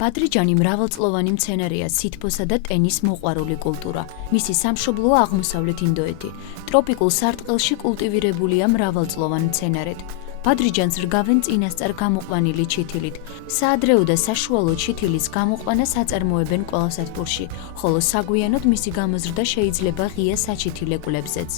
ბადრიჯანი მრავალწლოვანი მცენარეა, სითბოსა და ტენის მოყვარული კულტურა. მისი სამშობლოა აღმოსავლეთ ინდოეთი. ტროპიკულ სარტყელში კულტივირებულია მრავალწლოვანი მცენარედ. ბადრიჯანს რგავენ წინასწარ გამოყვანილი ჩითილით. საადრეო და საშუალო ჩითილის გამოყვანას აწარმოებენ ყველა სადგურში, ხოლო საგვიანოდ მისი გამოზრდა შეიძლება ღია საჩითილე კვლებზეც.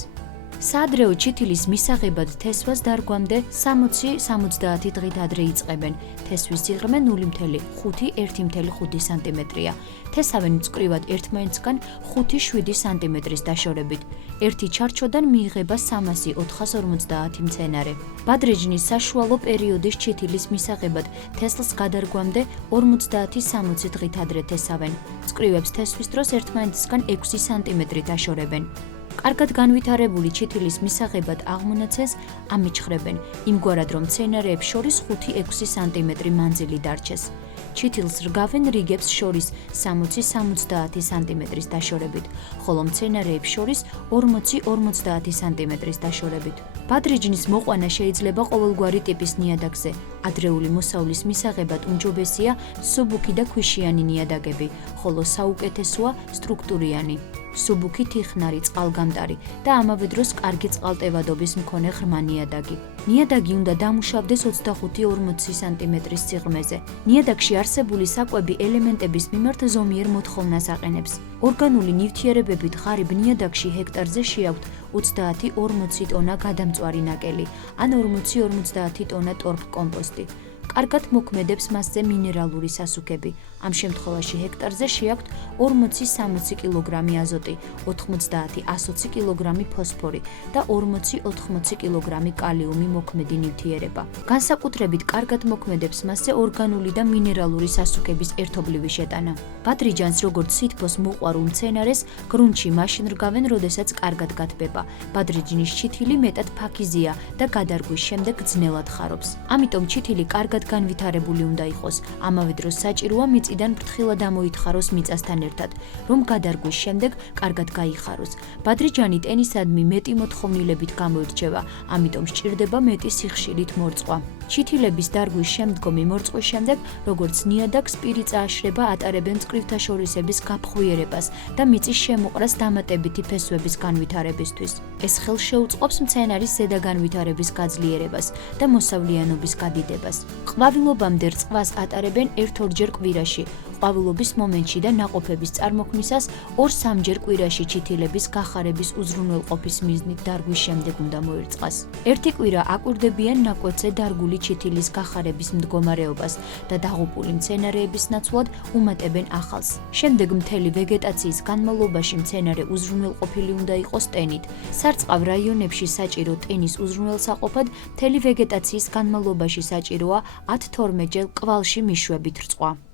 საადრეო ჩითილის მისაღებად თესვას დარგვამდე 60-70 დღით ადრე იწყებენ. თესვის სიღრმე 0.5-1.5 სანტიმეტრია. თესავენ მწკრივად ერთმანეთსგან 5-7 სანტიმეტრის დაშორებით. ერთი ჩარჩოდან მიიღება 300-450 მცენარე. ბადრიჯნის საშუალო პერიოდის ჩითილის მისაღებად თესლს გადარგვამდე 50-60 დღით ადრე თესავენ. მწკრივებს თესვის დროს ერთმანეთსგან 6 სანტიმეტრით აშორებენ. კარგად განვითარებული ჩითილის მისაღებად აღმონაცენს ამიჩხრებენ, იმგვარად რომ მცენარეებს შორის 5-6 სანტიმეტრი მანძილი დარჩეს. ჩითილს რგავენ რიგებს შორის 60-70 სანტიმეტრის დაშორებით, ხოლო მცენარეებს შორის 40-50 სანტიმეტრის დაშორებით. ბადრიჯნის მოყვანა შეიძლება ყოველგვარი ტიპის ნიადაგზე. ადრეული მოსავლის მისაღებად უმჯობესია სუბუქი და ქვიშიანი ნიადაგები, ხოლო საუკეთესოა სტრუქტურიანი. სუბუქი თიხნარი, წყალგამტარი და ამავე დროს კარგი წყალტევადობის მქონე ღრმა ნიადაგი. ნიადაგი უნდა დამუშავდეს 25-40 სანტიმეტრის სიღრმეზე. ნიადაგში არსებული საკვები ელემენტების მიმართ ზომიერ მოთხოვნას აყენებს. ორგანული ნივთიერებებით ღარიბ ნიადაგში ჰექტარზე შეაქვთ 30-40 ტონა გადამწვარი ნაკელი, ან 40-50 ტონა ტორფ-კომპოსტი. კარგად მოქმედებს მასზე მინერალური სასუქები. ამ შემთხვევაში ჰექტარზე შეაქვთ 40-60 კილოგრამი აზოტი, 90-120 კილოგრამი ფოსფორი და 40-80 კილოგრამი კალიუმი მოქმედი ნივთიერება. განსაკუთრებით კარგად მოქმედებს მასზე ორგანული და მინერალური სასუქების ერთობლივი შეტანა. ბადრიჯანს როგორც სითბოს მოყვარულ მცენარეს გრუნტში მაშინ რგავენ, როდესაც კარგად გათბება. ბადრიჯნის ჩითილი მეტად ფაქიზია და გადარგვის შემდეგ ძნელად ხარობს. ამიტომ ჩითილი კარგად განვითარებული უნდა იყოს. ამავე დროს საჭიროა მიწიდან ფრთხილად ამოითხაროს მიწასთან ერთად, რომ გადარგვის შემდეგ კარგად გაიხაროს. ბადრიჯანი ტენისადმი მეტი მოთხოვნილებით გამოირჩევა, ამიტომ სჭირდება მეტი სიხშირით მორწყვა. ჩითილების დარგვის შემდგომი მორწყვის შემდეგ, როგორც ნიადაგს პირი წააშრება ატარებენ მწკრივთაშორისების გაფხვიერებას და მიწის შემოყრას დამატებითი ფესვების განვითარებისთვის. ეს ხელშეუწყობს მცენარის ზედა განვითარების გაძლიერებას და მოსავლიანობის გადიდებას. ყვავილობამდე რწყვას ატარებენ 1-2 კვირაში. ყვავილობის მომენტში და ნაყოფების წარმოქმნისას 2-3 კვირაში ჩითილების გახარების უზრუნველყოფის მიზნით დარგვის შემდეგ უნდა მოერწყას. ერთი კვირა აკვირდებიან ნაკვეთზე დარგული ჩითილის გახარების მდგომარეობას და დაღუპული მცენარეების ნაცვლად უმატებენ ახალს. შემდეგ მთელი ვეგეტაციის განმავლობაში მცენარე უზრუნველყოფილი უნდა იყოს ტენით. სარწყავ რაიონებში საჭირო ტენის უზრუნველსაყოფად მთელი ვეგეტაციის განმავლობაში საჭიროა 10-12 ჯერ კვალში მიშვებით რწყვა.